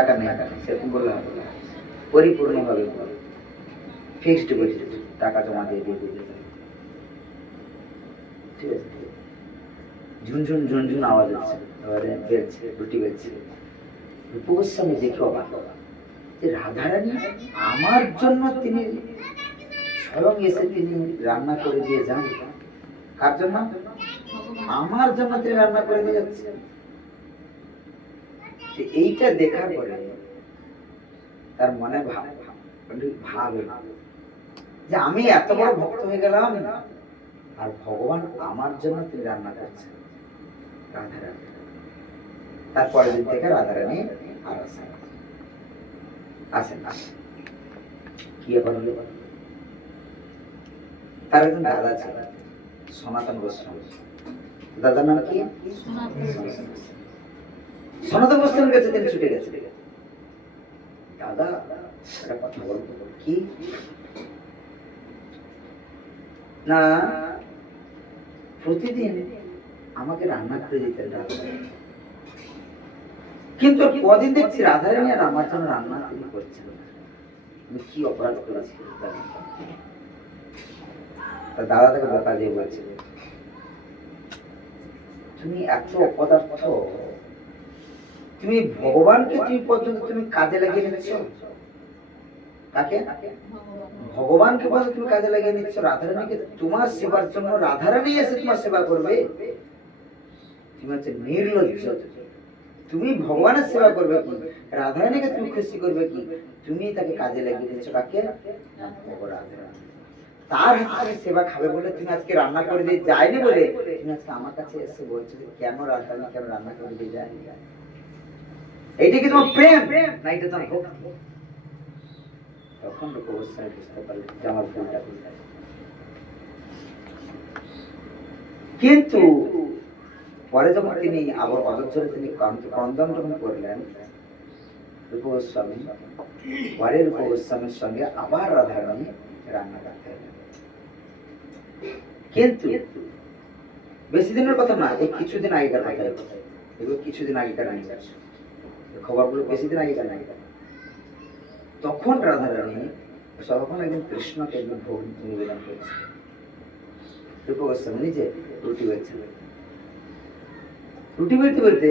টাকা নেই, সেরকম বললে হবে না। পরিপূর্ণভাবে ফিক্সড ডিপোজিট, টাকা জমা দিয়ে দিয়ে দিতে হবে। ঠিক আছে, ঝুনঝুন ঝুনঝুন আওয়াজ হচ্ছে, এবারে বেলছে, রুটি বেলছে। রূপগোস্বামী দেখে অবাক যে রাধারানী আমার জন্য তিনি স্বয়ং এসে তিনি রান্না করে দিয়ে যান। কার জন্য? আমার জন্য তিনি রান্না করে দিয়ে যাচ্ছেন। এইটা দেখার পরে তার মনে ভাব যে আমি এত বড় ভক্ত হয়ে গেলাম আর ভগবান আমার জন্য তিনি রান্না করছেন। রাধারানী তারপরের দিন থেকে রাধারানী আর আসেন আসেন। কি ব্যাপার হলো? তার একজন দাদা ছিল, সনাতন গোস্বামী। দাদার নাম কি? সনাতন গোস্বামীর কাছে তিনি ছুটে গেছে। দাদা একটা কথা বলবো। কি না, প্রতিদিন আমাকে রান্না করে দিতেন দাদা, কিন্তু কদিন দেখছি রাধারানী আর আমার জন্য রান্না তিনি করছেন। আমি কি অপরাধ করেছি? দাদা তাকে বকা দিয়ে বলছিল, তুমি এত অপদার্থ, তুমি ভগবানকে তুমি পর্যন্ত তুমি কাজে লাগিয়ে নিচ্ছ। কাকে? ভগবানকে পর্যন্ত তুমি কাজে লাগিয়ে নিচ্ছ। রাধারানীকে তোমার সেবার জন্য রাধারানী এসে তোমার সেবা করবে? তুমি হচ্ছে নির্লজ্জ। তুমি ভগবানের সেবা করবে কি? রাধারানীকে তুমি খুশি করবে কি? তুমি তাকে কাজে লাগিয়ে দিচ্ছ। কাকে? তার হাতে সেবা খাবে বলে তুমি আজকে রান্না করে দিয়ে যায়নি বলে তুমি আজকে আমার কাছে এসে বলছো কেন রাধারানী কেন রান্না করে দিয়ে যায়নি? এইটা কি তোমার প্রেম না এটা তোমার ভক্তি? তখন রূপগোস্বামী বুঝতে পারলেন যে আমার ভুলটা কোথায়। কিন্তু পরে যখন তিনি আবার অযোধ্যা তিনি ক্রন্দন যখন করলেন, রূপগোস্বামী পরে রূপগোস্বামীর সঙ্গে আবার রাধারানী রান্না করতে গেলেন। কিন্তু বেশি দিনের কথা না, এই কিছুদিন আগেকার কথা। এগুলো কিছুদিন আগেকার খবরগুলো, বেশি দিন আগেকার নাই। তখন রাধারানী তখন একজন কৃষ্ণকে একজন ভোগ নিবেদন করেছে। রূপগোস্বামী নিজে রুটি বেলছিলেন। রুটি বেলতে বেলতে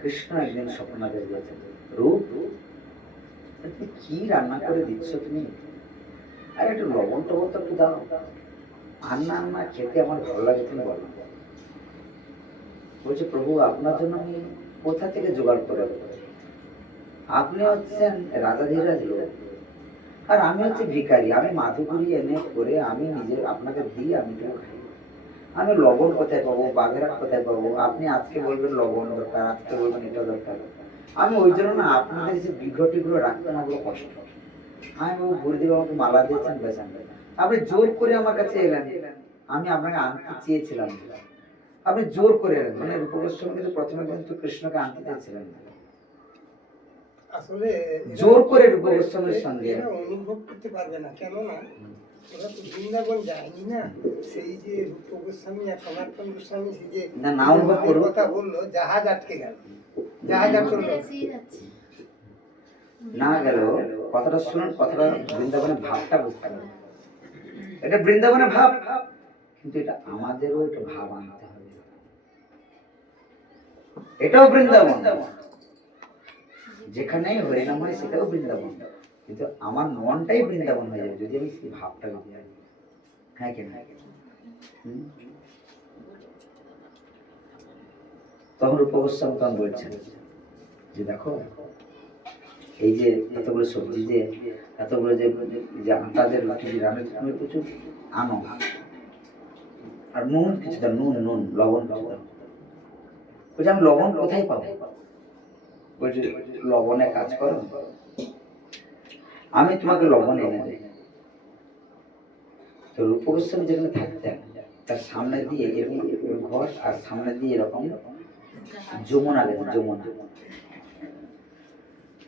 কৃষ্ণ একদিন স্বপ্নাদেশ দিয়েছেন, রূপ তুমি কি রান্না করে দিচ্ছ তুমি? আর একটু লবণ টবণ তো একটু দাও, আন্না খেতে আমার ভালো লাগে, তুমি বলো। বলছে, প্রভু আপনার জন্য আমি কোথা থেকে জোগাড় করে দেবো? আপনি হচ্ছেন রাজাধিরাজ লোক আর আমি হচ্ছে ভিখারি। আমি মাধুগুরি এনে করে আমি নিজে আপনাকে দিই, আমি তো খাই। আমি লবণ কোথায় পাবো, বাঘেরাট কোথায় পাবো? আপনি আজকে বলবেন লবণ দরকার, আজকে বলবেন এটা দরকার। আমি ওই জন্য না আপনাদের যে বিগ্রহ টিগ্রহ রাখতে না বলে কষ্ট। আমি বাবু গুরুদেব আমাকে মালা দিয়েছেন, বেচান, আপনি জোর করে আমার কাছে এলেন, আমি আপনাকে আনতে চেয়েছিলাম, আপনি জোর করে এলেন। মানে রূপগোস্বামী কিন্তু প্রথমে কিন্তু কৃষ্ণকে আনতে চেয়েছিলেন না, আসলে জোর করে রূপগোস্বামীর সঙ্গে অনুভব করতে পারবে না। কেননা ওরা তো বৃন্দাবন যায়নি না। সেই যে রূপগোস্বামী আর সনাতন গোস্বামী সেই যে না অনুভব করুন কথা বললো, জাহাজ আটকে গেল, জাহাজ চলল না গেল। কথাটা শুনুন, কথাটা বৃন্দাবনের ভাবটা বুঝতে পারবেন। এটা বৃন্দাবনের ভাব, কিন্তু এটা আমাদেরও একটা ভাব আনতে হবে। এটাও বৃন্দাবন, যেখানে হরিনাম হয় সেটাও বৃন্দাবন, কিন্তু আমার মনটাই বৃন্দাবন হয়ে যাবে যদি আমি সেই ভাবটা দিতে পারি। হ্যাঁ কেন? তখন রূপগোস্বামী তখন বলছেন যে দেখো, এই যে এতগুলো সবজি, যে এতগুলো যে আটাদের রুটি রান্না, তুমি প্রচুর আনো, আর নুন কিছু দাও, নুন লবণ কিছু দাও। বলছে আমি লবণ কোথায় পাবো? বলছে লবণে কাজ করো, আমি তোমাকে লবণ এনে দেই। তো রূপগোস্বামী যেখানে থাকতেন তার সামনে দিয়ে এরকম ঘর, আর সামনে দিয়ে এরকম যমুনা গেছে।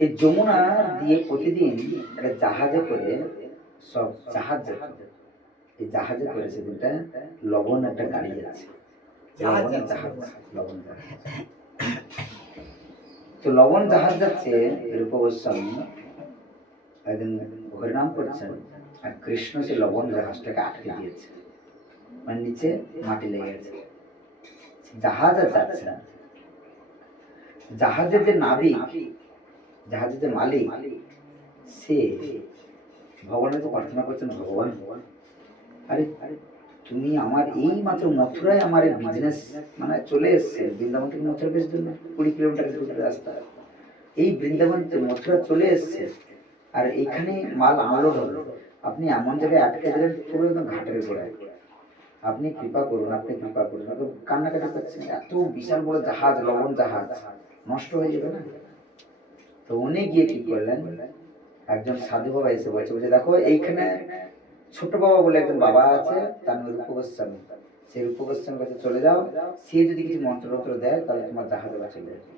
এই যমুনা দিয়ে প্রতিদিন একটা জাহাজে করে সব এই জাহাজে করে সেদিনটা লবণ একটা গাড়ি যাচ্ছে, লবণ জাহাজ। তো লবণ জাহাজ যাচ্ছে রূপ গোস্বামী একদিন হরিনাম করছেন, আর কৃষ্ণ সে লবণ জাহাজটাকে আটকে দিয়েছে, মানে নিচে মাটি লেগে গেছে, জাহাজ আর যাচ্ছে না। জাহাজের যে নাবিক, জাহাজের যে মালিক, সে ভগবানের তো প্রার্থনা করছেন, ভগবান আরে তুমি আমার এই মাত্র মথুরায় আমার এই বিজনেস মানে চলে এসছে, বৃন্দাবন থেকে মথুরা বেশ দূর না, 20 কিলোমিটারের দূরের রাস্তা, এই বৃন্দাবন থেকে মথুরা চলে এসছে, আর এইখানে মাল আনলোড হলো, আপনি এমন জায়গায় আটকে দিলেন পুরো একদম ঘাটের গোড়ায়, আপনি কৃপা করুন, আপনি কৃপা করুন। কান্নাকাটি করছেন, এত বিশাল বড় জাহাজ, লবণ জাহাজ নষ্ট হয়ে যাবে না। তো উনি গিয়ে কি করলেন, একজন সাধু বাবা এসে বলছে দেখো এইখানে ছোট বাবা বলে একজন বাবা আছে, তার নাম রূপ গোস্বামী, সেই রূপ গোস্বামীর কাছে চলে যাও, সে যদি কিছু মন্ত্র দেয় তাহলে তোমার জাহাজে চলে যাবে।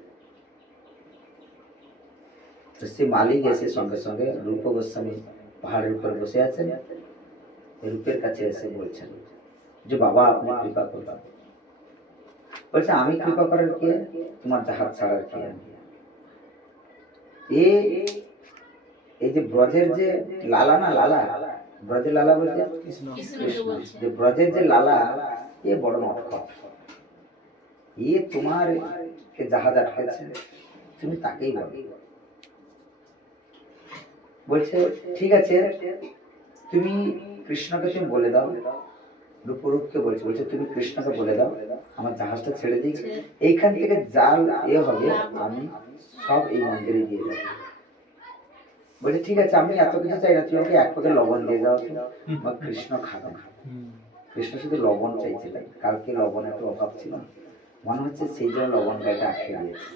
তো সে মালিক এসে সঙ্গে সঙ্গে রূপ গোস্বামী পাহাড়ের উপর বসে আছেন, রূপের কাছে এসে বলছেন যে বাবা আপনি কৃপা করবেন। বলছে আমি কৃপা করার কে, তোমার জাহাজ ছাড়ার কে। এই যে ব্রজের যে লালা না, লালা ব্রজের লালা বলতে কৃষ্ণ, যে ব্রজের যে লালা, এ বড় নটখট, এ তোমার কে জাহাজ আটকেছে, তুমি তাকেই বলো। বলছে ঠিক আছে, তুমি কৃষ্ণকে তুমি বলে দাও, রূপরূপকে বলছে, বলছে তুমি কৃষ্ণকে বলে দাও আমার জাহাজটা ছেড়ে দিই, এইখান থেকে জাল এ হবে আমি সব এই মন্দিরে দিয়ে দেবো। বলছে ঠিক আছে, আমি এত কিছু চাই না, তুমি আমাকে 1 পদে লবণ দিয়ে দাও, আমার কৃষ্ণ খাবে না। কৃষ্ণ শুধু লবণ চাইছিলেন, কালকে লবণ একটু অভাব ছিল, মনে হচ্ছে সেই জন্য লবণ গাড়িটা আটকে দিয়েছে।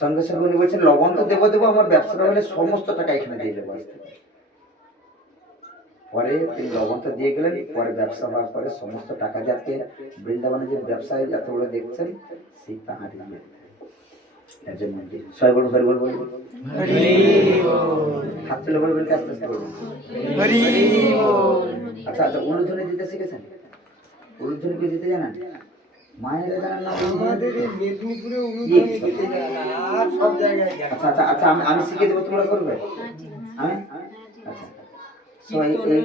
সঙ্গে সঙ্গে উনি বলছেন লবণ তো দেবো, আমার ব্যবসাটা হলে সমস্ত টাকা এখানে দিয়ে দেবো। পরে তিনি লবণটা দিয়ে গেলেন, পরে ব্যবসা হওয়ার পরে সমস্ত টাকা দিয়ে আজকে বৃন্দাবনে যে ব্যবসায় এতগুলো দেখছেন, সেই পাহাড়ি একজন মন্দির। সবাই বলুন হরি বল, বলুন হাত তুলে বলবেন, আস্তে আস্তে বলুন। আচ্ছা আচ্ছা, উলুধ্বনি দিতে শিখেছেন? উলুধ্বনি কে দিতে জানেন? মায়ের জানেন না? আমাদের এই মেদিনীপুরে উলুধ্বনি দিতে যায় না, আর সব জায়গায় যায়। আচ্ছা আচ্ছা আচ্ছা, আমি শিখিয়ে দেবো, তোমরা করবে? আমি আচ্ছা সবাই এই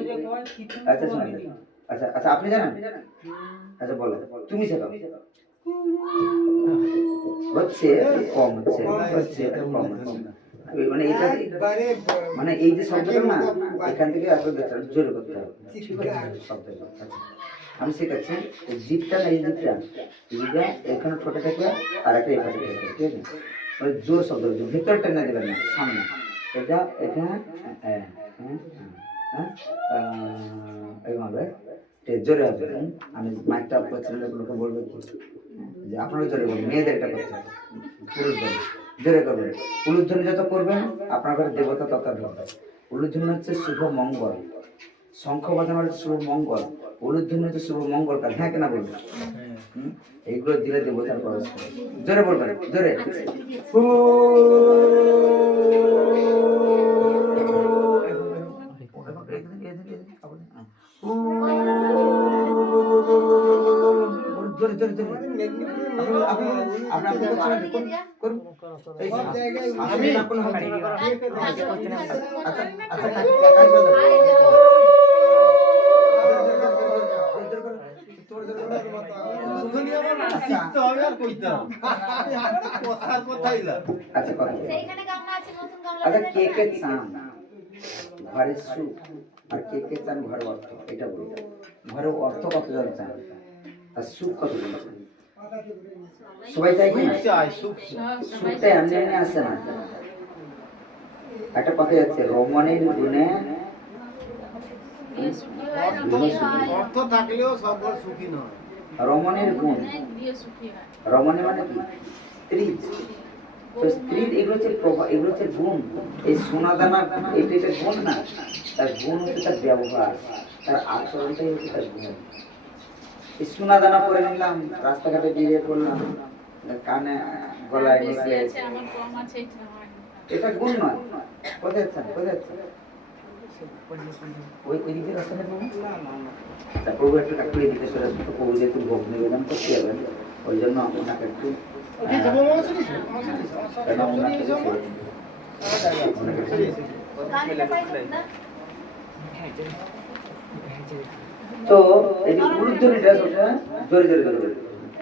আচ্ছা শোনো, আচ্ছা আচ্ছা আপনি জানেন? আচ্ছা বলো, তুমি শেখাও। হচ্ছে কম হচ্ছে, হচ্ছে কম হচ্ছে, মানে এটা মানে এই যে শব্দটা না, এখান থেকে আসলে জোরে করতে হবে শব্দ। আচ্ছা আমি শেখাচ্ছি, জিপটা না, এই জিপটা, জিপটা এখানে ঠোঁটে থাকবে আর একটা এই পাশে থাকবে, ঠিক আছে? মানে জোর শব্দ, ভিতরে টেনে দেবেন না, সামনে এটা, এখানে এইভাবে জোরে হবে। আমি মাইকটা লোকে বলবো যে আপনারা জোরে বলবেন, মেয়েদের এটা করতে হবে, পুরুষদের জোরে করবেন। উলুধ্বনি যত করবেন আপনার ঘরে দেবতা তত ঢুকবে। উলুধ্বনি হচ্ছে শুভ মঙ্গল, শঙ্খ বাজানো হচ্ছে শুভ মঙ্গল, উলুধ্বনি হচ্ছে শুভ মঙ্গল কাজ। হ্যাঁ কেনা বলবেন? এইগুলো দিলে দেবতার প্রবেশ করে। জোরে বলবেন, জোরে। জোরে জোরে জোরে কে কে চান ঘরের সুখ আর কে কে চান ঘরের অর্থ, এটা বলি। ঘরের অর্থ কতজন চান আর সুখ কতজন চান? সবাই চাই কি? সুখটা এমনি এমনি আসে না। একটা কথা যাচ্ছে, রমণীর গুণে অর্থ থাকলেও সব ঘর সুখী নয়। রমণীর গুণ, রমণী মানে কি? স্ত্রী। তো স্ত্রীর এগুলো হচ্ছে এগুলো হচ্ছে গুণ। এই সোনা দানা এটা গুণ না, তার গুণ হচ্ছে তার ব্যবহার, তার আচরণটাই হচ্ছে তার গুণ। এই সোনা দানা পরে নিলাম, রাস্তাঘাটে বেরিয়ে পড়লাম, কানে গলায় নেকলেস, এটা গুণ নয়। কোথায় যাচ্ছেন, কোথায় যাচ্ছেন? ওই দিকে রাস্তা নেবো না, প্রভু একটু এদিকে সরে আসুন, প্রভু যেহেতু ভোগ নিবেদন করতে যাবেন, ওই জন্য আপনাকে একটু ওকে যাব মাছ দিছ এটা ওনার থেকে ছিল। তো এই যে উলুধ্বনিটা সবসময় জোরে জোরে জোরে জোরে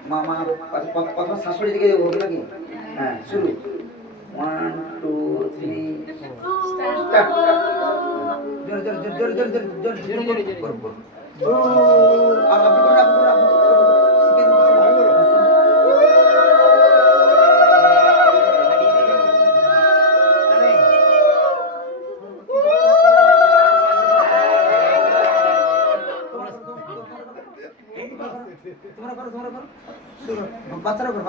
মা মা প্রথম শাশুড়ি দিকে হবে নাকি? হ্যাঁ শুরু 1 2 3 স্টার্ট জোরে জোরে জোরে জোরে জোরে জোরে জোরে জোরে জোরে ও আপনি কোন আপনি শিখে দিচ্ছেন বাচ্চারা করো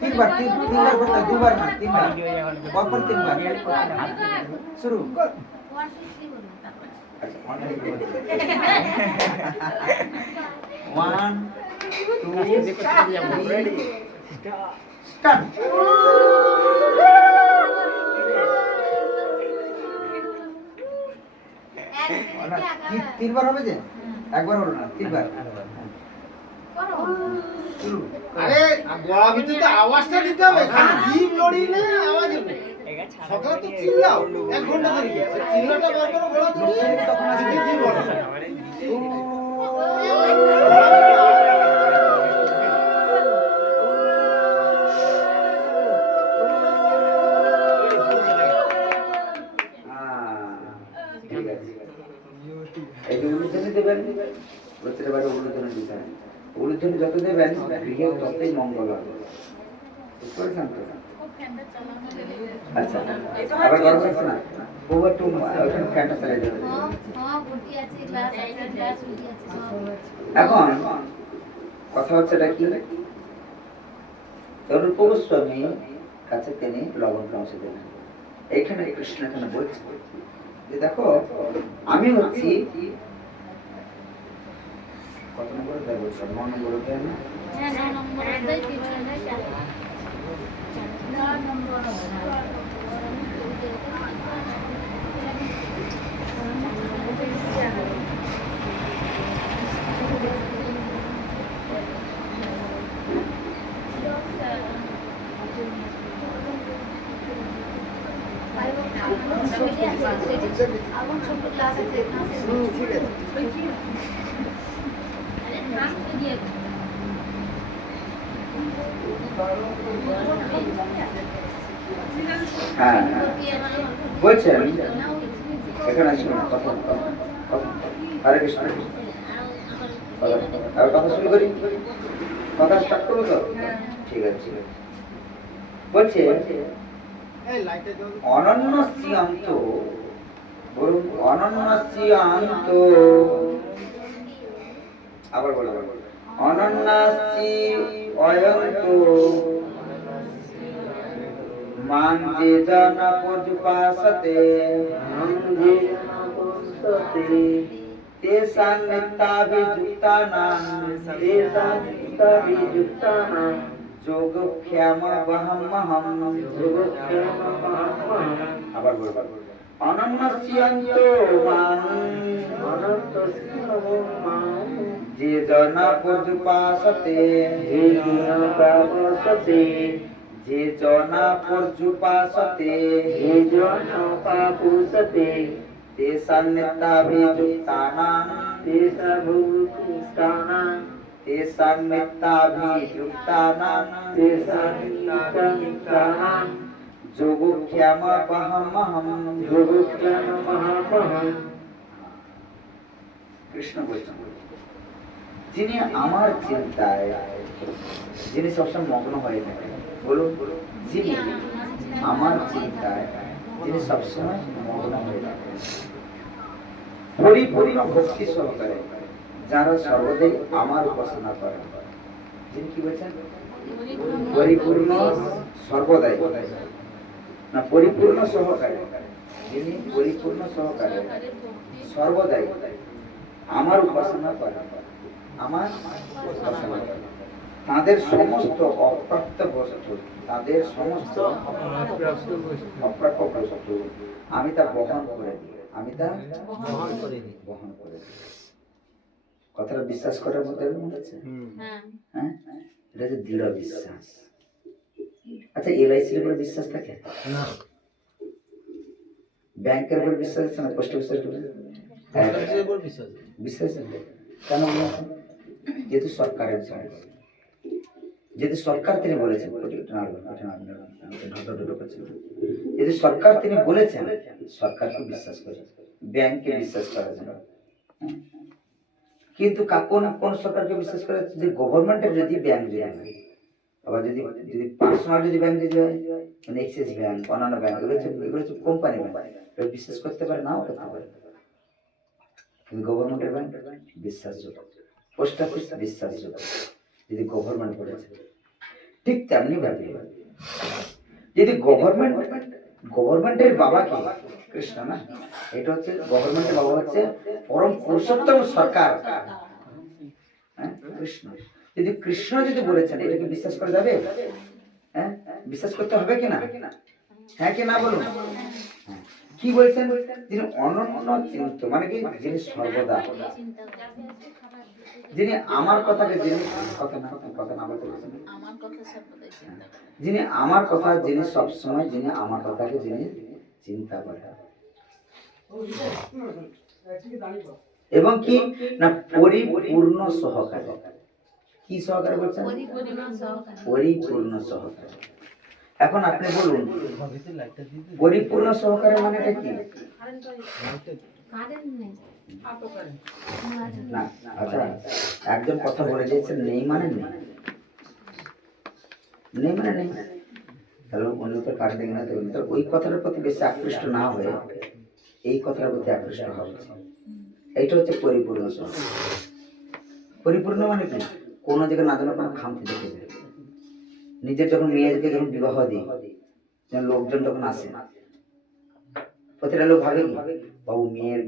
তিনবার তিনবার করতে হয়, দুবার না তিনবার পরপর তিনবার শুরু ওয়ান টু স্টার্ট তিনবার হবে যে একবার হলো না তিনবার শুরু আরে গলা ভিতরে তো আওয়াজটা দিতে হবে, খালি জিভ লড়িলে আওয়াজ হবে। সকালে তো চিল্লাও 1 ঘন্টা ধরে, চিল্লাটা বার করো গলা থেকে, তখন আসবে জিভ লড়ে। ঠিক আছে এই যে উলুধ্বনি দেবেন প্রত্যেকটা বারে উলুধ্বনি দিতে হয়। উলুধ্বনি যত দেবেন গৃহে ততই মঙ্গল হবে। বুঝতে পারছেন তো? আচ্ছা আবার গরম লাগছে না? খুব একটু ওখানে ফ্যানটা চালিয়ে দেবেন। এখন কথা হচ্ছে এটা কি রূপ গোস্বামী কাছে তিনি লবণ পৌঁছে দিলেন। এইখানে কৃষ্ণ এখানে বলছে যে দেখো আমি হচ্ছি কত নম্বর দেয় বলছেন 9 নম্বর দেয় না হ্যাঁ বলছেন এখানে আসুন কথা হরে কৃষ্ণ আর কথা শুরু করি কথা স্টার্ট করবো তো ঠিক আছে বলছে অনন্য শ্রিয়ান্ত বলুন অনন্য শ্রিয়ান্ত আবার বলো অনন্যাসি অয়ন্ত মান যে জন পর্যুপাসতে তেষাং নিত্যাভিযুক্তানাং যোগক্ষেমবহমহম আবার বলবো অনন্যস্যন্ত মাং যে জন পর্যুপাসতে যে জনা পর্যুপাসতে তেষাং নিত্যাভিযুক্তানাং তেষাং নিত্যাভিযুক্তানাং যোগক্ষেমবহমহম কৃষ্ণ বলছেন যিনি আমার চিন্তায় যিনি সবসময় মগ্ন হয়ে থাকেন বলুন যিনি আমার চিন্তায় যিনি সবসময় মগ্ন হয়ে থাকেন পরিপূর্ণ ভক্তি সহকারে যারা সর্বদাই আমার উপাসনা করেন যিনি কি বলছেন পরিপূর্ণ সর্বদাই না পরিপূর্ণ সহকারে যিনি পরিপূর্ণ সহকারে সর্বদাই আমার উপাসনা করেন আমার উপাসনা করেন তাদের সমস্ত অপ্রাপ্ত বস্তু তাদের সমস্ত অপ্রাপ্য বস্তু আমি তা বহন করে দিই আমি তা বহন করে দিই কথাটা বিশ্বাস করার মতো মনে হচ্ছে হ্যাঁ এটা হচ্ছে দৃঢ় বিশ্বাস। আচ্ছা, এলআইসির উপরে বিশ্বাস থাকে? না, ব্যাংকের উপর বিশ্বাস আছে না? পোস্ট অফিসের উপরে পোস্টারের উপর বিশ্বাস। বিশ্বাস আছে? কেন বলুন তো? যেহেতু সরকারের জিনিস, যেহেতু সরকার তিনি বলেছেন, যদি সরকার তিনি বলেছেন, সরকারকে বিশ্বাস করে, ব্যাংককে বিশ্বাস করা যায় না। কিন্তু কোন কোন সরকারকে বিশ্বাস করে? যে গভর্নমেন্টের যদি ব্যাংক যদি হয়, আবার যদি যদি পার্সোনাল যদি ব্যাংক যদি হয়, মানে এক্সিস ব্যাংক, অন্যান্য ব্যাংক, এগুলো হচ্ছে কোম্পানি ব্যাংক, এগুলো বিশ্বাস করতে পারে, নাও করতে পারে। কিন্তু গভর্নমেন্টের ব্যাংক বিশ্বাসযোগ্য, পোস্ট অফিস বিশ্বাসযোগ্য, যদি গভর্নমেন্ট বলেছে। ঠিক তেমনি ভাবে যদি গভর্নমেন্টের বাবা কি? কৃষ্ণ না? এটা হচ্ছে গভর্নমেন্টের বাবা হচ্ছে পরম পুরুষোত্তম সরকার, হ্যাঁ, কৃষ্ণ। যদি কৃষ্ণ যদি বলেছেন, এটাকে বিশ্বাস করা যাবে? হ্যাঁ, বিশ্বাস করতে হবে কিনা? হ্যাঁ কি না বলুন? কি বলছেন? যিনি অনন্য চিন্ত, মানে কি? যিনি সর্বদা, যিনি আমার কথাকে, যিনি কথা না বলতে পারছেন, যিনি আমার কথা, যিনি সবসময়, যিনি আমার কথাকে যিনি চিন্তা করে, এবং কি না পরিপূর্ণ সহকারে। কি সহকারে বলছেন? পরিপূর্ণ সহকারে। এখন আপনি বলুন, পরিপূর্ণ সহকারে মানে এটা কি? না, আচ্ছা, একজন কথা বলে দিয়েছেন নেই মানে নেই, নেই মানে নেই, তাহলে অন্য তো কাটে দেখে না, তো ওই কথাটার প্রতি বেশি আকৃষ্ট না হয়ে এই কথার প্রতি আকৃষ্ট হওয়া উচিত। এইটা হচ্ছে পরিপূর্ণ সহকার। পরিপূর্ণ মানে কি? কোনো জায়গায় না যেন কোনো খামতি দেখে যায়। নিজের যখন মেয়েকে যখন বিবাহ দিই, লোকজন যখন আসে, প্রতিটা লোক ভাবে কি, বাবু মেয়ের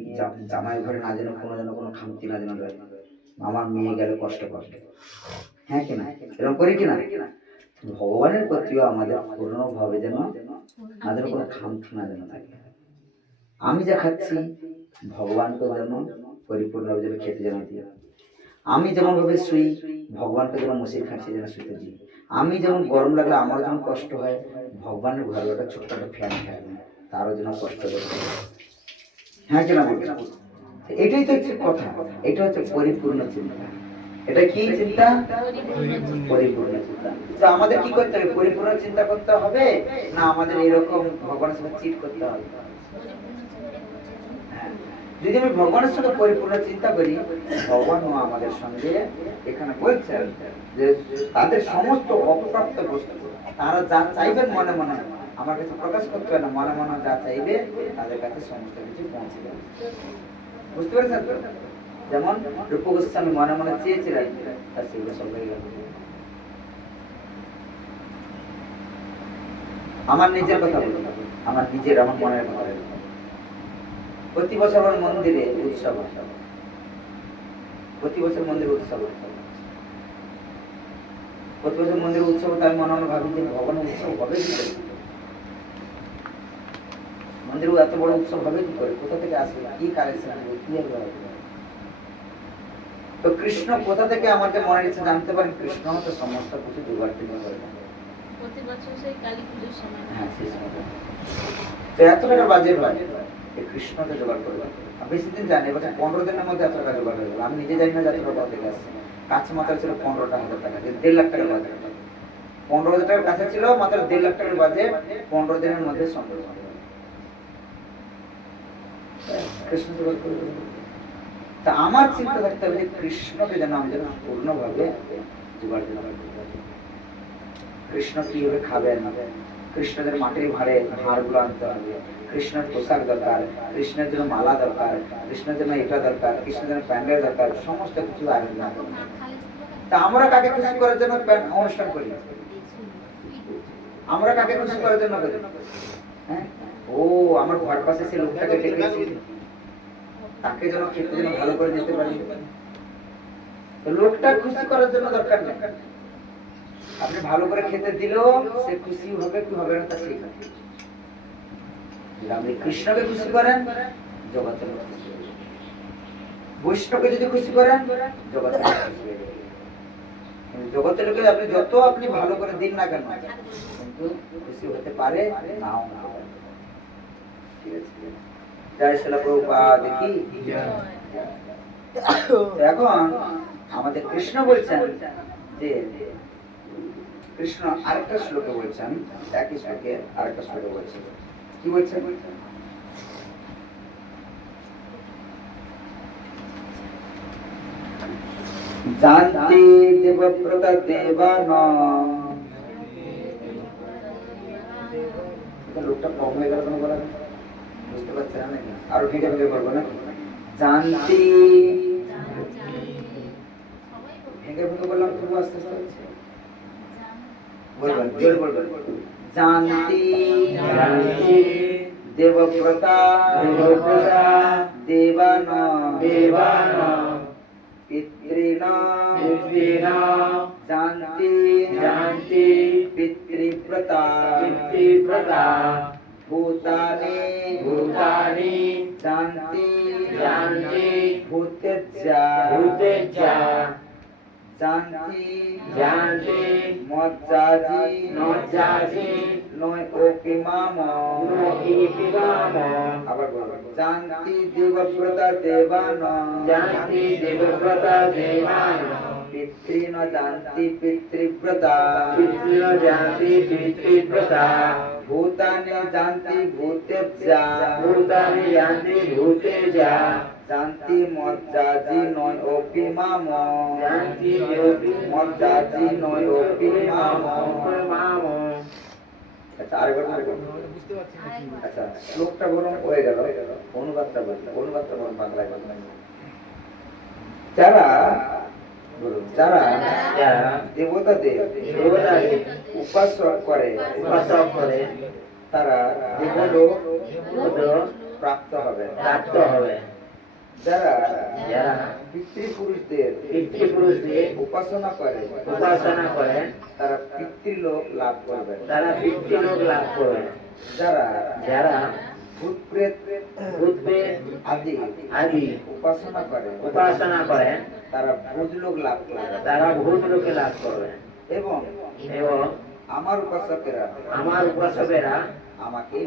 জামাই ঘরে না যেন কোনো খামতি না যেন রয়ে, আমার মেয়ে গেলে কষ্ট পাবে, হ্যাঁ কিনা? এরকম করি কিনা? ভগবানের প্রতিও আমাদের পূর্ণভাবে যেন না যেন কোনো খামতি না যেন থাকে। আমি যা খাচ্ছি ভগবানকে যেন পরিপূর্ণভাবে যেন খেতে যেন দিই। আমি যেমন ভাবে শুই, ভগবানকে যেন মশির খাচ্ছি যেন শুতে দিই। আমি যেমন গরম লাগলে আমার যেমন কষ্ট হয়, ভগবানের ঘরে একটা ছোট্ট একটা ফ্যান থাকবে, তারও যেন কষ্ট দেবে, হ্যাঁ কিনা বলবেন? এটাই তো হচ্ছে কথা, এটা হচ্ছে পরিপূর্ণ চিন্তা। এটা কি চিন্তা? পরিপূর্ণ চিন্তা। তো আমাদের কি করতে হবে? পরিপূর্ণ চিন্তা করতে হবে, না আমাদের এরকম ভগবানের সাথে চিট করতে হবে? যদি আমি ভগবানের সঙ্গে পরিপূর্ণ চিন্তা করি, ভগবানও আমাদের সঙ্গে এখানে বলছেন যে তাদের সমস্ত অপ্রাপ্ত বস্তু তারা যা চাইবেন মনে মনে, আমার কাছে প্রকাশ করতে হবে না, মনে মনে যা চাইবে তাদের কাছে সমস্ত কিছু পৌঁছে যাবে। বুঝতে পেরেছেন তো? যেমন রূপ গোস্বামী মনে মনে চেয়েছিলেন, তার সেগুলো সব হয়ে গেল। আমার নিজের কথা বলবো, আমার মনের কথা বলবো। প্রতি বছর আমার মন্দিরে উৎসব হয়, প্রতি বছর মন্দিরে উৎসব হয়, প্রতি বছর মন্দিরে উৎসব। আমি মনে মনে ভাবি যে ভগবানের উৎসব হবে কি করে? মন্দিরে এত বড় উৎসব হবে কি করে? কোথা থেকে আসবে? কি কালেকশন আসবে? কি হবে? তো কৃষ্ণ কোথা থেকে আমাকে মনের ইচ্ছা জানতে পারেন? কৃষ্ণ তো সমস্ত কিছু জোগাড় থেকে করে। প্রতি বছর সেই কালী পুজোর সময়, হ্যাঁ, সেই সময় তো এত টাকা বাজেট হয়, কৃষ্ণকে জোগাড় করবে। বেশি দিন জানি, এবছর 15 দিনের মধ্যে এত টাকা জোগাড় হয়ে গেল। আমি নিজে জানি না যে এত টাকা থেকে আসছে। কাছে মাত্র ছিল 15,000 টাকা, 1.5 লাখ টাকার বাজেট। 15,000 টাকার কাছে ছিল মাত্র 1.5 লাখ টাকার বাজেট, 15 দিনের মধ্যে সম্ভব। কৃষ্ণ জোগাড় করবে। তা আমার চিন্তা থাকতে হবে যে কৃষ্ণকে যেন আমি যেন পূর্ণভাবে জোগাড় করতে পারি। কৃষ্ণ কিভাবে খাবেন, কৃষ্ণদের মাটির ভাড়ে হাড়গুলো আনতে হবে, কৃষ্ণের পোশাক দরকার, কৃষ্ণের জন্য মালা দরকার, কৃষ্ণের জন্য এটা দরকার, কৃষ্ণের জন্য প্যান্ডেল দরকার, সমস্ত কিছু আয়োজন করতে হবে। তা আমরা কাকে খুশি করার জন্য অনুষ্ঠান করি? আমরা কাকে খুশি করার জন্য করি? হ্যাঁ, ও আমার ঘর পাশে সে লোকটাকে ডেকেছি, তাকে যেন খেতে যেন ভালো করে দিতে পারি। তো লোকটা খুশি করার জন্য দরকার নেই, আপনি ভালো করে খেতে দিলেও সে খুশি হবে কি হবে না তা ঠিক আছে। আপনি কৃষ্ণকে খুশি করেন, জগতের লোক খুশি হবে। বৈষ্ণবকে যদি খুশি করেন, জগতের লোক খুশি হবে। জগতের লোকে আপনি যত আপনি ভালো করে দিন না কেন, কিন্তু খুশি হতে পারে নাও না। ঠিক আছে, জয় শ্রীল প্রভুপাদ কি। এখন আমাদের কৃষ্ণ বলছেন যে, কৃষ্ণ আরেকটা শ্লোকে বলছেন, একই শ্লোকে আরেকটা শ্লোকে বলছেন, কি বলছেন? জানতে দেবব্রত দেবানাম। লোকটা কম হয়ে গেল কেন বলা, বুঝতে পারছেন না নাকি? আরো ভেঙে ভেঙে বলবো না, জানতে ভেঙে ভেঙে বললাম, তবু আস্তে আস্তে হচ্ছে। বলবেন, জোর বলবেন, জানতে দেবব্রতা দেবানাম পিতॄণাম জানতি পিতৃব্রতা ভূতানি জানতি ভূতেজ্জা জানতি মজ্জাজি নয় ওপিমাম। আবার বলবেন, জানতি দেবব্রতা দেবানাম পিতৃণ জানতি পিতৃব্রতা ভূতানি জানতি ভূতেজ্জা জানতি মজ্জাজি নয় ওপিমাম। মজ্জাজি নয় ওপিমাম। আচ্ছা, আরেকবার বলবেন। আচ্ছা, শ্লোকটা বলুন হয়ে গেল, অনুবাদটা বলুন, অনুবাদটা বলুন বাংলায় বলুন। যারা যারা দেবতাদের উপাসক করে তারা দেবলোক প্রাপ্ত হবে। যারা পিতৃপুরুষদের উপাসনা করে তারা পিতৃলোক লাভ করবে। যারা ভূত প্রেত আদি উপাসনা করে তারা ভূতলোক লাভ করবে। এবং আমার উপাসকেরা আমাকেই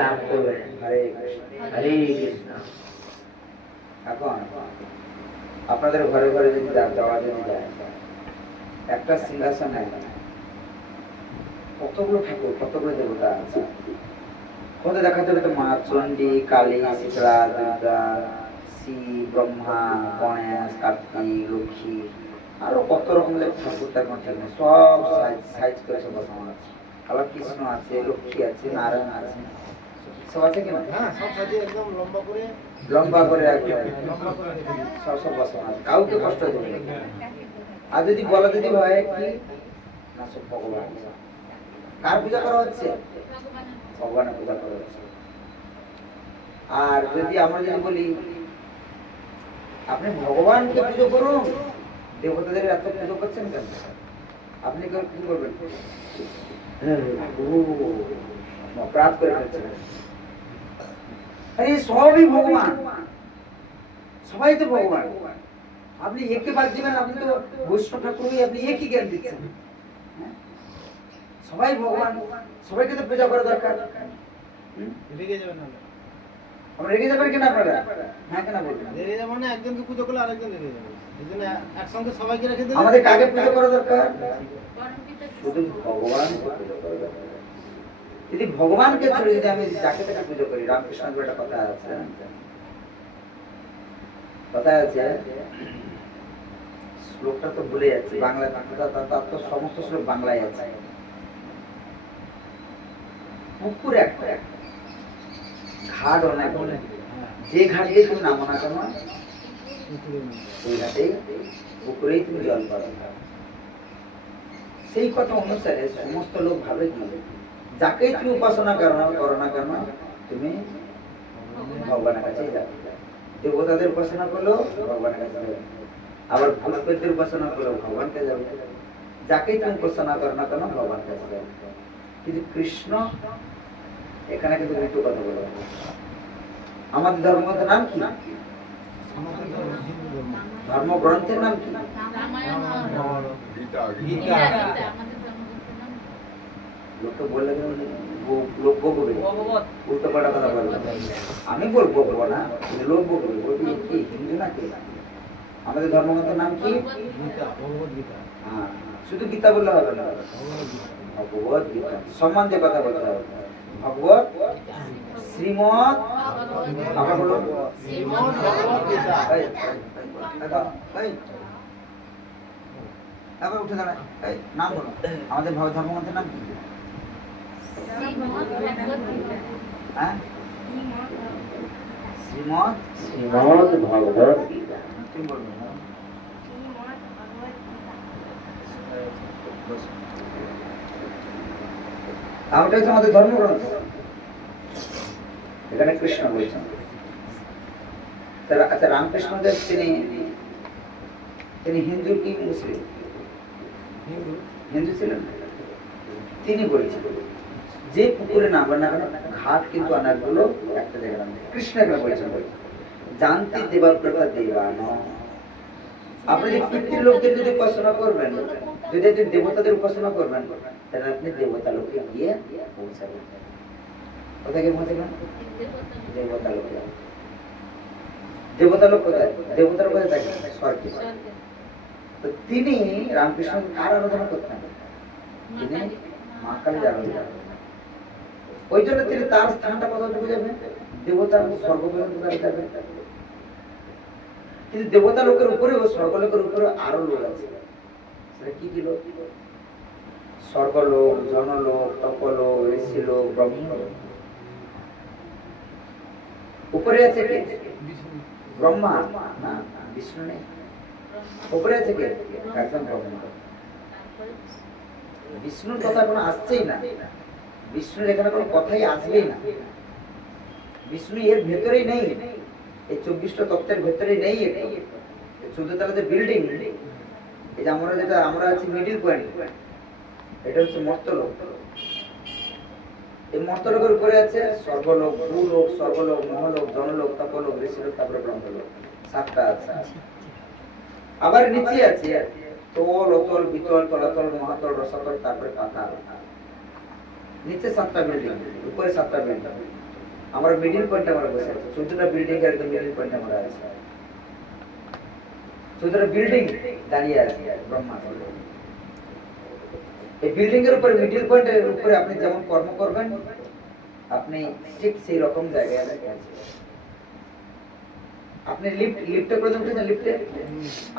লাভ করবে। হরে কৃষ্ণ। এখন আপনাদের ঘরে ঘরে যদি যাওয়া যায়, একটা সিংহাসনে কতগুলো ঠাকুর, কতগুলো দেবতা আছে। কত দেখা যাবে তো মা চণ্ডী, কালী, শীতলা, দুর্গা, শিব, ব্রহ্মা, গণেশ, কার্তিক, লক্ষ্মী, আরো কত রকমের ঠাকুর টাকুর থাকে, সব সাইজ করে সব বসানো আছে। আবার কৃষ্ণ আছে, লক্ষ্মী আছে, নারায়ণ আছে, সব আছে কিনা? লম্বা করে সব বসানো আছে, কাউকে কষ্ট দেবে না। আর যদি বলা যদি হয় কি না, সব ভগবান। কার পূজা করা হচ্ছে? ভগবানের পূজা করা হচ্ছে। আর যদি আমরা যদি বলি আপনি ভগবানকে পুজো করুন, দেবতাদের এত পুজো করছেন কেন? আপনি কি করবেন? অপরাধ করে ফেলছেন। আরে সবই ভগবান, সবাই তো ভগবান। আপনি একে বাদ দিবেন, আপনি তো বৈষ্ণব ঠাকুরই আপনি একই জ্ঞান দিচ্ছেন। সবাই ভগবান, সবাইকে তো পূজা করা দরকার। আমরা রেগে যাবেন কেন আপনারা? হ্যাঁ, কেন বলবেন? রেগে যাবো না, একজনকে পুজো করলে আরেকজন রেগে যাবে। এইজন্য একসঙ্গে সবাইকে রেখে দিলে আমাদের কাকে পুজো করা দরকার? শুধু ভগবানকে পুজো করা দরকার। যদি ভগবানকে ছেড়ে যদি আমি যাকে তাকে পুজো করি, রামকৃষ্ণের একটা কথা আছে, শ্লোকটা তো ভুলে যাচ্ছি, বাংলায় তার তো সমস্ত শ্লোক বাংলায় আছে। পুকুর একটা ঘাট অনেক, যে ঘাটে তুমি নামো না কেন ওই ঘাটে পুকুরেই তুমি জল পাবে। সেই কথা অনুসারে সমস্ত লোক ভাবে কি, যাকেই তুমি উপাসনা করো না কেন তুমি ভগবানের কাছেই যাবে। দেবতাদের উপাসনা করলেও ভগবানের কাছে যাবে, আবার ভূতপ্রেতের উপাসনা করলেও ভগবানকে যাবে। যাকেই তুমি উপাসনা করো না কেন ভগবানের কাছে যাবে। কিন্তু কৃষ্ণ এখানে কিন্তু দুটো কথা বলে। আমাদের ধর্মগ্রন্থের নাম কি? আমাদের ধর্ম, হিন্দু ধর্ম। ধর্মগ্রন্থের নাম কি? রামায়ণ গীতা। গীতা আমাদের ধর্মগ্রন্থের নাম লোককে বললে লোক বকবে, উল্টো পাল্টা কথা বলবে। আমি বলবো না, কিন্তু লোক বকবে, বলবি কি হিন্দু নাকি? আমাদের ধর্মগ্রন্থের নাম কি? গীতা, ভগবদ গীতা। হ্যাঁ, শুধু গীতা বললে হবে না, ভগবদ গীতা। ভগবত গীতা সম্মান দিয়ে কথা বলতে হবে। ভগবত শ্রীমৎ, আবার বলো। শ্রীমদ্ ভগবদ গীতা। এই, এই, আবার উঠে দাঁড়ায়, এই নাম বলো। আমাদের ধর্মগ্রন্থের নাম কি? শ্রীমদ্ ভগবদ গীতা। হ্যাঁ, শ্রীমৎ ভগবত গীতা। তুমি বলবে না? ওটা হচ্ছে আমাদের ধর্মগ্রন্থ। এখানে কৃষ্ণ বলছেন। আচ্ছা, রামকৃষ্ণদেব তিনি হিন্দু কি মুসলিম? হিন্দু। হিন্দু ছিলেন। তিনি বলেছেন যে পুকুরে নামবে না কেন ঘাট কিন্তু অনেকগুলো একটা জায়গায় নামবে। কৃষ্ণ এখানে বলেছেন জানতে দেবাব্রতা দেবান। আপনি যে পৃথিবীর লোকদের যদি উপাসনা করবেন, যদি আপনি দেবতাদের উপাসনা করবেন, তাহলে আপনি দেবতা লোকে গিয়ে পৌঁছাবেন। কোথায় গিয়ে পৌঁছাবেন? দেবতা লোকে। দেবতা লোক কোথায়? দেবতার কোথায় থাকে? স্বর্গে। তো তিনি রামকৃষ্ণ কার আরাধনা করতেন? তিনি মা কালীর আরাধনা। ওই জন্য তিনি তার স্থানটা কোথাও ঢুকে যাবেন? দেবতা স্বর্গ পর্যন্ত যাবেন। কিন্তু দেবতা লোকের উপরেও স্বর্গলোকের উপরেও আরো লোক আছে। সেটা কি কি লোক? স্বর্গলোক, জনলোক, তপলোক, ঋষিলোক, ব্রহ্মলোক। উপরে আছে কে? ব্রহ্মা না, বিষ্ণু নেই। উপরে আছে কে? একদম ব্রহ্মা। বিষ্ণুর কথা কোনো আসছেই না। বিষ্ণুর এখানে কোনো কথাই আসবেই না। বিষ্ণু এর ভেতরেই নেই, এই 24টা তত্ত্বের ভেতরে নেই। 14 তলা যে বিল্ডিং, এই যে আমরা আছি মিডিল পয়েন্ট, এটা হচ্ছে মর্তলোক। এই মর্তলোকের উপরে আছে স্বর্গলোক, ভূলোক, স্বর্গলোক, মহলোক, জনলোক, তপলোক, ঋষিলোক, তারপরে ব্রহ্মলোক। 7টা আছে। আবার নিচে আছে তল, অতল, বিতল, তলাতল, মহাতল, রসাতল, তারপরে পাতাল। নিচে 7টা বিল্ডিং, উপরে 7টা বিল্ডিং। আমরা মিডিল পয়েন্টে আমরা বসে আছি। 14টা বিল্ডিং এর একদম মিডিল পয়েন্টে আমরা আছি। 14টা বিল্ডিং দাঁড়িয়ে আছে ব্রহ্মা। এই বিল্ডিং এর উপরে মিডিল পয়েন্টের উপরে আপনি যেমন কর্ম করবেন, আপনি ঠিক সেই রকম জায়গায় আছেন। আপনি লিফটে প্রথম উঠেছেন, লিফটে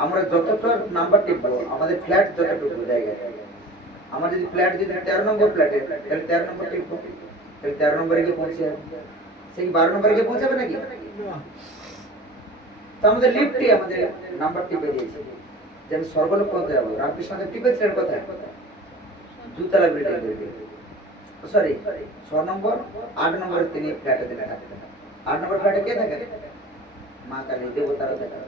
আমরা যতটা নাম্বার টিপবো, আমাদের ফ্ল্যাট যতটুকু জায়গায়, আমার যদি ফ্ল্যাট যদি 13 নম্বর ফ্ল্যাটে, তাহলে 13 নম্বর টিপবো, তাহলে 13 নম্বরে গিয়ে পৌঁছে যাবে। সেই 12 নম্বরে গিয়ে পৌঁছাবে নাকি? তো আমাদের লিফটই আমাদের নাম্বার টিপে দিয়েছে যে আমি স্বর্গলোক পৌঁছে যাবো। রামকৃষ্ণদেব টিপেছিলেন কোথায়? 2 তলা বিল্ডিং। সরি, 6 নম্বর, 8 নম্বরে তিনি ফ্ল্যাটে থাকতেন। 8 নম্বর ফ্ল্যাটে কে থাকে? মা কালী, দেবতারা থাকে।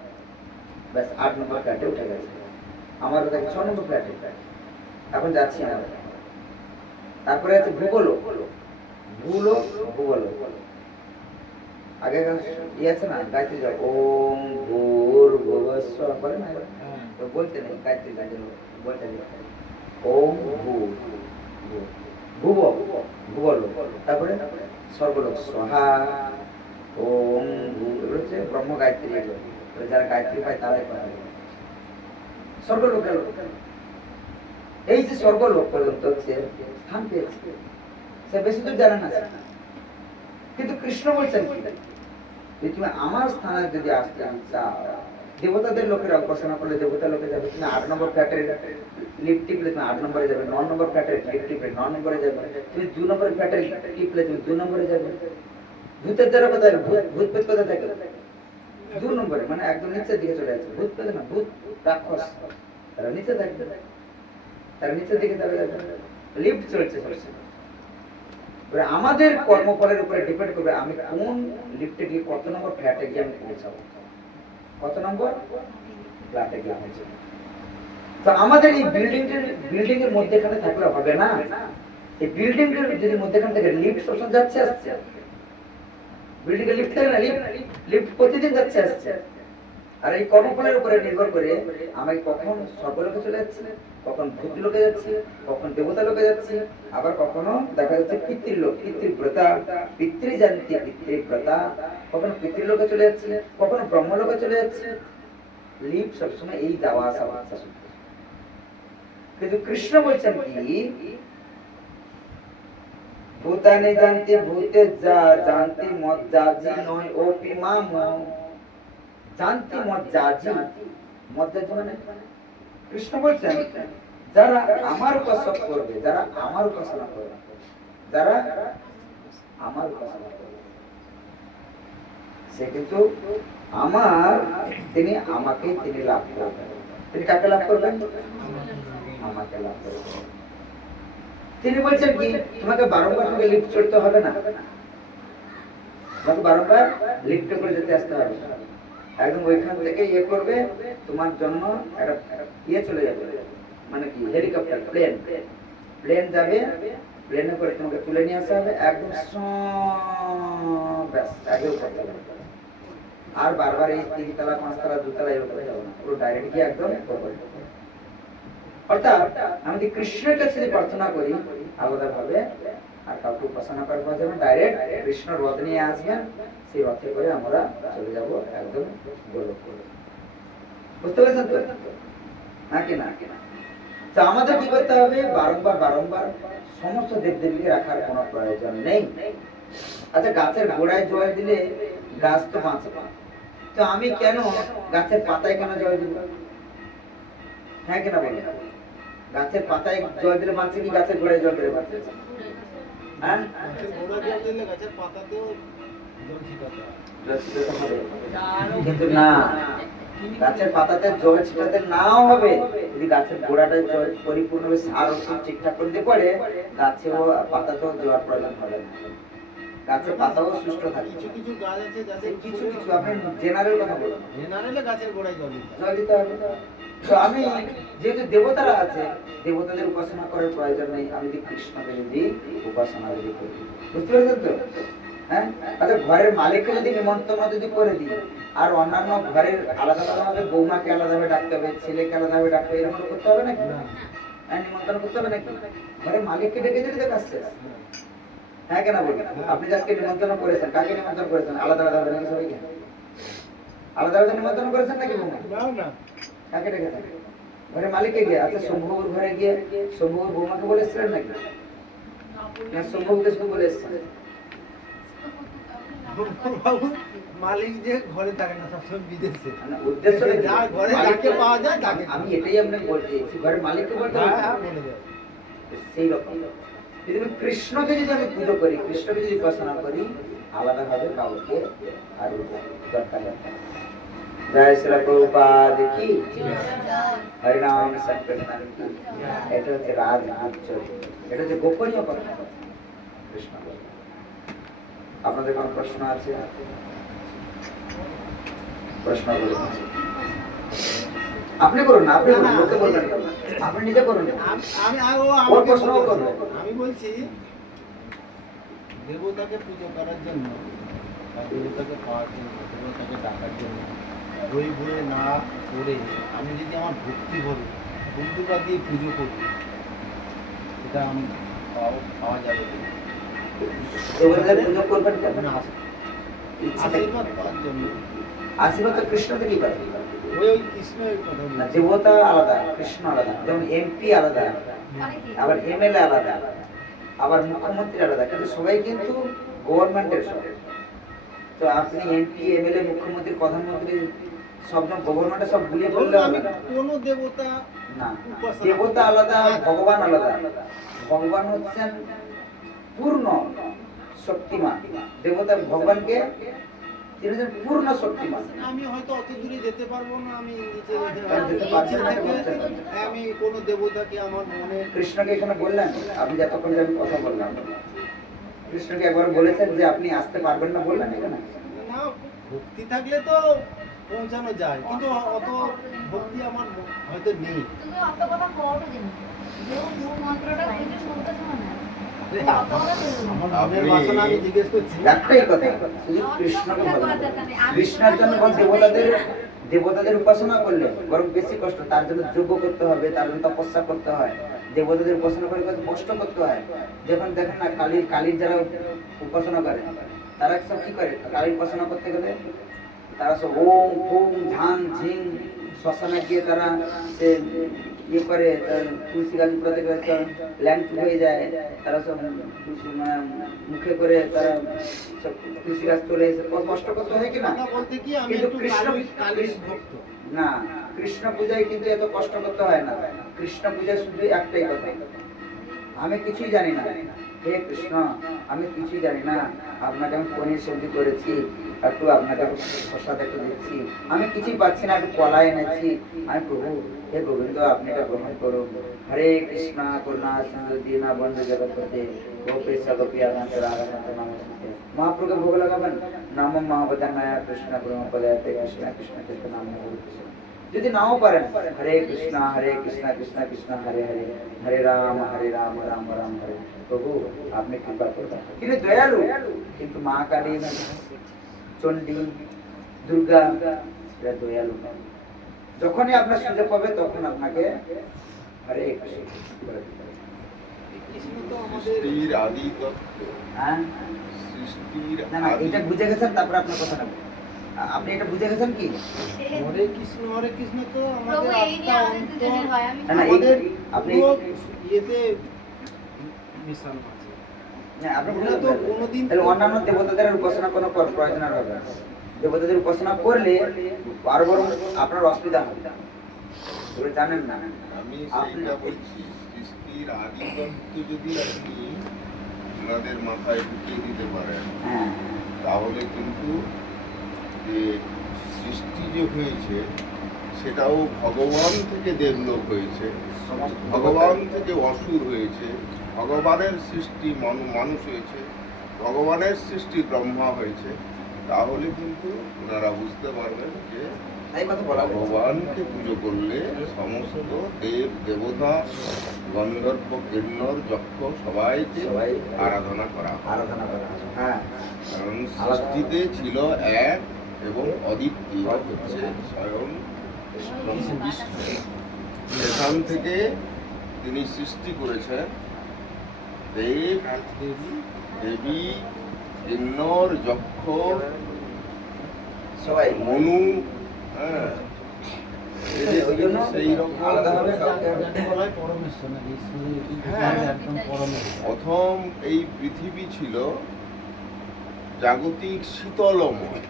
ব্যাস 8 নম্বর ফ্ল্যাটে উঠে গেছে। আমারও থাকে 6 নম্বর ফ্ল্যাটে। এখন যাচ্ছি আমরা। তারপরে আছে ভূগোলক। ভূগোলক আগে ইয়ে আছে না, গায়ত্রী জপ, ওম ভূর্ভুবস্ব বলে না, তো বলতে নেই গায়ত্রী গায়ত্রী বলতে নেই। ওম ভূগোলক, তারপরে স্বর্গলোক স্বাহা, ওম এগুলো হচ্ছে ব্রহ্ম গায়ত্রী। এগুলো যারা গায়ত্রী পায় তারাই পায় স্বর্গলোক। এই যে স্বর্গলোক পর্যন্ত হচ্ছে স্থান পেয়েছে, সে বেশি দূর জানে না। কিন্তু কৃষ্ণ বলছেন যে তুমি আমার স্থানে যদি আসতে চাও, দেবতাদের লোকেরা উপাসনা করলে দেবতা লোকে যাবে। তুমি 8 নম্বর ফ্ল্যাটের লিফট টিপলে তুমি 8 নম্বরে যাবে। 9 নম্বর ফ্ল্যাটের লিফট টিপলে 9 নম্বরে যাবে। তুমি 2 নম্বর ফ্ল্যাটের টিপলে তুমি 2 নম্বরে যাবে। ভূতের যারা কোথায়? ভূত পেত কোথায় থাকে? 2 নম্বরে, মানে একদম নিচের দিকে চলে যাচ্ছে। ভূত পেত না, ভূত রাক্ষস, তারা নিচে থাকবে, তারা নিচের দিকে চলে যাবে। লিফট চলছে। আমাদের কর্মফলের উপরে ডিপেন্ড করবে আমি কোন লিফটে গিয়ে কত নম্বর ফ্ল্যাটে গিয়ে আমি পৌঁছাবো, কত নম্বর ফ্ল্যাটে গিয়ে পৌঁছাবো। তো আমাদের এই বিল্ডিং এর মধ্যেখানে থাকলে হবে না। এই বিল্ডিং এর যদি মধ্যেখানে থাকে, লিফট সবসময় যাচ্ছে আসছে। বিল্ডিং এর লিফট থাকে না, লিফট প্রতিদিন যাচ্ছে আসছে। আর এই কর্মফলের উপরে নির্ভর করে আমি কখন স্বর্গলোকে চলে যাচ্ছি, কখন ভূতলোকে যাচ্ছি, কখন দেবতা লোকে যাচ্ছি, আবার কখনো দেখা যাচ্ছে পিতৃলোক, পিতৃব্রতা, পিতৃজান্তি, পিতৃব্রতা, কখনো পিতৃলোকে চলে যাচ্ছি, কখনো ব্রহ্মলোকে চলে যাচ্ছি। লিপ সবসময় এই যাওয়া আসা আসা শুনতে। কিন্তু কৃষ্ণ বলছেন কি, ভূতানে জানতে ভূতে যা জানতে মত জাজি নয় ও পিমাম জানতে মত জাজি। মত জাজি মানে কৃষ্ণ বলছেন যারা আমার উপাসনা করবে, যারা আমার উপাসনা করবে, যারা আমার উপাসনা করবে, সে কিন্তু আমার, তিনি আমাকে তিনি লাভ করবেন। তিনি কাকে লাভ করবেন? আমাকে লাভ করবেন। তিনি বলছেন কি, তোমাকে বারংবার তোমাকে লিফট চড়তে হবে না, তোমাকে বারংবার লিফট করে যেতে আসতে হবে না। একদম ওইখান থেকে ইয়ে করবে, তোমার জন্য একটা ইয়ে চলে যাবে, মানে কি হেলিকপ্টার, প্লেন, প্লেন যাবে, প্লেনে করে তোমাকে তুলে নিয়ে আসা হবে একদম ব্যাস আগে উঠাতে হবে। আর বারবার এই 3 তলা 5 তলা 2 তলা এরকম যাবে না, পুরো ডাইরেক্ট গিয়ে একদম করবে। অর্থাৎ আমি যদি কৃষ্ণের কাছে যদি প্রার্থনা করি আলাদা ভাবে, আর কাউকে উপাসনা করবো যাবে, ডাইরেক্ট কৃষ্ণ রথ নিয়ে আসবেন, সেই রথে করে আমরা চলে যাব একদম গোলক করে। বুঝতে পেরেছেন তো? নাকি না? তো আমাদের কি করতে হবে? বারংবার বারংবার সমস্ত দেবদেবীকে রাখার কোনো প্রয়োজন নেই। আচ্ছা, গাছের গোড়ায় জল দিলে গাছ তো বাঁচে, তো আমি কেন গাছের পাতায় কেন জল দিব? হ্যাঁ কিনা বলে? গাছের পাতায় জল দিলে বাঁচে কি গাছের গোড়ায় জল দিলে বাঁচে? হ্যাঁ, গাছের গোড়ায় জল দিলে গাছের পাতাতেও জল ছিটাতে হয়। জল ছিটাতে হবে, কিন্তু না, গাছের পাতাতে জল ছিটাতে নাও হবে, যদি গাছের গোড়াটায় জল পরিপূর্ণভাবে সার ওষুধ ঠিকঠাক করতে পারে, গাছেও পাতাতেও দেওয়ার প্রয়োজন হবে না, গাছের পাতাও সুস্থ থাকে। কিছু কিছু গাছ আছে যাদের কিছু কিছু, আপনি জেনারেল কথা বলুন, জেনারেলে গাছের গোড়ায় জল দিতে হয়। জল দিতে হবে। তো আমি যেহেতু দেবতারা আছে, দেবতাদের উপাসনা করার প্রয়োজন নেই, আমি যদি কৃষ্ণকে যদি উপাসনা যদি করি, বুঝতে পেরেছেন তো? হ্যাঁ, আচ্ছা, ঘরের মালিককে যদি নিমন্ত্রণ যদি করে দিই, আর অন্যান্য ঘরের আলাদা আলাদা ভাবে বৌমাকে আলাদাভাবে ডাকতে হবে, ছেলেকে আলাদাভাবে ডাকতে হবে, এরকম করতে হবে নাকি? হ্যাঁ, নিমন্ত্রণ করতে হবে নাকি? ঘরের মালিককে ডেকে দিলে তো কাজ শেষ। হ্যাঁ কেনা বলবেন? আপনি যাকে নিমন্ত্রণ করেছেন, কাকে নিমন্ত্রণ করেছেন? আলাদা আলাদা ভাবে নাকি সবাইকে? আলাদা আলাদা নিমন্ত্রণ করেছেন নাকি বৌমা? না, কাকে ডেকেছেন? ঘরের মালিককে গিয়ে? আচ্ছা, শম্ভুর ঘরে গিয়ে শম্ভুর বৌমাকে বলে এসেছিলেন নাকি? না, শম্ভুকে শুধু বলে এসেছিলেন? বাবু, মালিক যে ঘরে থাকে না, সবসময় বিদেশে। মানে উদ্দেশ্যটা কি? যা ঘরে যাকে পাওয়া যায় তাকে। আমি এটাই আপনাকে বলতে চাইছি, ঘরের মালিককে বলতে হবে। হ্যাঁ, বলে দেয়। সেই রকম যদি আমি কৃষ্ণকে যদি আমি পুজো করি, কৃষ্ণকে যদি উপাসনা করি, আলাদাভাবে কাউকে আর দরকার নেই। জয় শ্রী প্রভুপাদ কি, হরিনাম সংকীর্তন কি। এটা হচ্ছে রাজনাথ চরিত্র, এটা হচ্ছে গোপনীয় কথা কৃষ্ণ বলে। আপনাদের কোনো প্রশ্ন আছে? প্রশ্ন করুন, আপনি করুন না, আপনি করুন, লোকে বলবেন না, আপনি নিজে করুন। ওর প্রশ্ন ও করবে। আমি বলছি দেবতাকে পুজো করার জন্য বা দেবতাকে পাওয়ার জন্য, দেবতাকে ডাকার জন্য বই বয়ে না করে আমি যদি আমার ভক্তি ভরে বন্ধুরা দিয়ে পুজো করি, এটা আমি পাওয়া যাবে কিনা? দেবতাদের পুজো করবেন কেন? মানে আশীর্বাদ পাওয়ার জন্য। আশীর্বাদ তো কৃষ্ণ থেকেই পাবে। ওই কৃষ্ণের কথা না, বলছি। দেবতা আলাদা, কৃষ্ণ আলাদা। যেমন এমপি আলাদা, আবার এমএলএ আলাদা, আবার মুখ্যমন্ত্রী আলাদা, কিন্তু সবাই কিন্তু গভর্নমেন্টের সব। তো আপনি এমপি, এমএলএ, মুখ্যমন্ত্রী, প্রধানমন্ত্রী সব গভর্নমেন্টের সব গুলিয়ে বললে হবে আমি না। কোনো দেবতা না, দেবতা আলাদা, ভগবান আলাদা। ভগবান হচ্ছেন পূর্ণ শক্তিমান। দেবতা ভগবানকে তিনি হচ্ছেন পূর্ণ শক্তিমান। আমি হয়তো অত দূরে যেতে পারবো না, আমি নিচে যেতে পারছেন না, আমি কোনো দেবতাকে আমার মনে কৃষ্ণকে এখানে বললেন, আপনি যতক্ষণ যে আমি কথা বললাম, কৃষ্ণকে একবার বলেছেন যে আপনি আসতে পারবেন না, বললেন এখানে? না, ভক্তি থাকলে তো পৌঁছানো যায়, কিন্তু অত ভক্তি আমার হয়তো নেই। তুমি অত কথা বলো কেন? যে মূল মন্ত্রটা বুঝে শুনতে শোনা না। অত কথা বলো না। আমার মনের বাসনা আমি জিজ্ঞেস করছি। একটাই কথা, শুধু কৃষ্ণকে ভালো। কৃষ্ণের জন্য কোন দেবতাদের উপাসনা করলে বরং বেশি কষ্ট, তার জন্য যজ্ঞ করতে হবে, তার জন্য তপস্যা করতে হয়, দেবতাদের উপাসনা করে কত কষ্ট করতে হয়। যখন দেখেন না কালীর যারা উপাসনা করে তারা সব কি করে, কালীর উপাসনা করতে গেলে তারা সব ওম ওম ঝাং ঝিং শ্মশানে গিয়ে তারা সে ইয়ে করে, তুলসী গাছ উপরে থেকে ল্যাম্প হয়ে যায়, তারা সব মানে মুখে করে তারা সব তুলসী গাছ চলে এসে কষ্ট করতে হয় কিনা। কথা বলতে কি আমি কিন্তু একটু কৃষ্ণ কালীর ভক্ত। না, কৃষ্ণ পূজায় কিন্তু এত কষ্ট করতে হয় না। কৃষ্ণ পূজায় শুধু একটাই কথা, আমি কিছুই জানি না, হে কৃষ্ণ আমি কিছুই জানি না, আপনাকে আমি পনির সবজি করেছি, একটু আপনাকে প্রসাদ একটু দিচ্ছি, আমি কিছুই পাচ্ছি না, একটু কলা এনেছি, আমি প্রভু হে গোবিন্দ আপনি এটা গ্রহণ করুন। হরে কৃষ্ণ করুণা সিন্ধু দীনা বন্ধু জগৎপতে গোপেশ গোপিয়ানাথ রাধানাথ নমস্তে। মহাপ্রভুকে ভোগ লাগাবেন নাম মহাবদান্নায় কৃষ্ণ প্রেম পদার্থে কৃষ্ণ কৃষ্ণ কৃষ্ণ নাম হরে কৃষ্ণ। যদি নাও পারেন হরে কৃষ্ণ কৃষ্ণ কৃষ্ণ হরে হরে, হরে রাম রাম রাম হরে। প্রভু আপনি কৃপা করবেন, তিনি দয়ালু, কিন্তু মা কালী চণ্ডী দুর্গা এরা দয়ালু নয়। যখনই আপনার সুযোগ পাবে তখন আপনাকে হরে কৃষ্ণ বলে দিতে হবে। কৃষ্ণ তো আমাদের সৃষ্টির আদি তত্ত্ব, হ্যাঁ সৃষ্টির না না, আদি এটা বুঝে গেছেন, তারপরে আপনার কথা নেব। আপনি এটা বুঝে গেছেন কি? হরে কৃষ্ণ তো প্রভু আমাদের এই নিয়ে আমাদের দুজনের হয়, আমি না না, আমাদের আপনি পুরো ইয়েতে মিশন আছে। হ্যাঁ, আপনি আমরা তো কোনোদিন তাহলে অন্যান্য দেবতাদের উপাসনা কোনো প্রয়োজন আর হবে না। দেবতাদের উপাসনা করলে আরো বরং আপনার অসুবিধা হবে, এগুলো জানেন না। আমি সেইটা বলছি, সৃষ্টির আদি তত্ত্ব যদি আপনি ওনাদের মাথায় ঢুকিয়ে দিতে পারেন, হ্যাঁ তাহলে কিন্তু যে সৃষ্টি যে হয়েছে সেটাও ভগবান থেকে দেবলোক হয়েছে, সমস্ত ভগবান থেকে অসুর হয়েছে, ভগবানের সৃষ্টি মানুষ হয়েছে, ভগবানের সৃষ্টি ব্রহ্মা হয়েছে, তাহলে কিন্তু ওনারা বুঝতে পারবেন যে তাই কথা বলা হয়েছে। ভগবানকে পুজো করলে সমস্ত দেব দেবতা গন্ধর্ব কিন্নর যক্ষ সবাইকে সবাই আরাধনা করা হয়। আরাধনা করা হয়। হ্যাঁ কারণ সৃষ্টিতে ছিল এক এবং অদ্বিতীয় হচ্ছে স্বয়ং বিষ্ণু। সেখান থেকে তিনি সৃষ্টি করেছেন দেব দেবী কিন্নর যক্ষ সবাই মনু, হ্যাঁ ওই জন্য সেই রকম আলাদাভাবে কাউকে যাকে বলা হয় পরমেশ্বর না, ঈশ্বরের হ্যাঁ। একদম পরমেশ্বর। প্রথম এই পৃথিবী ছিল জাগতিক শীতলময়,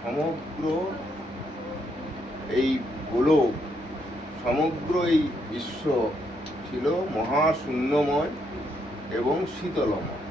সমগ্র এই গোলক সমগ্র এই বিশ্ব ছিল মহাশূন্যময় এবং শীতলময়।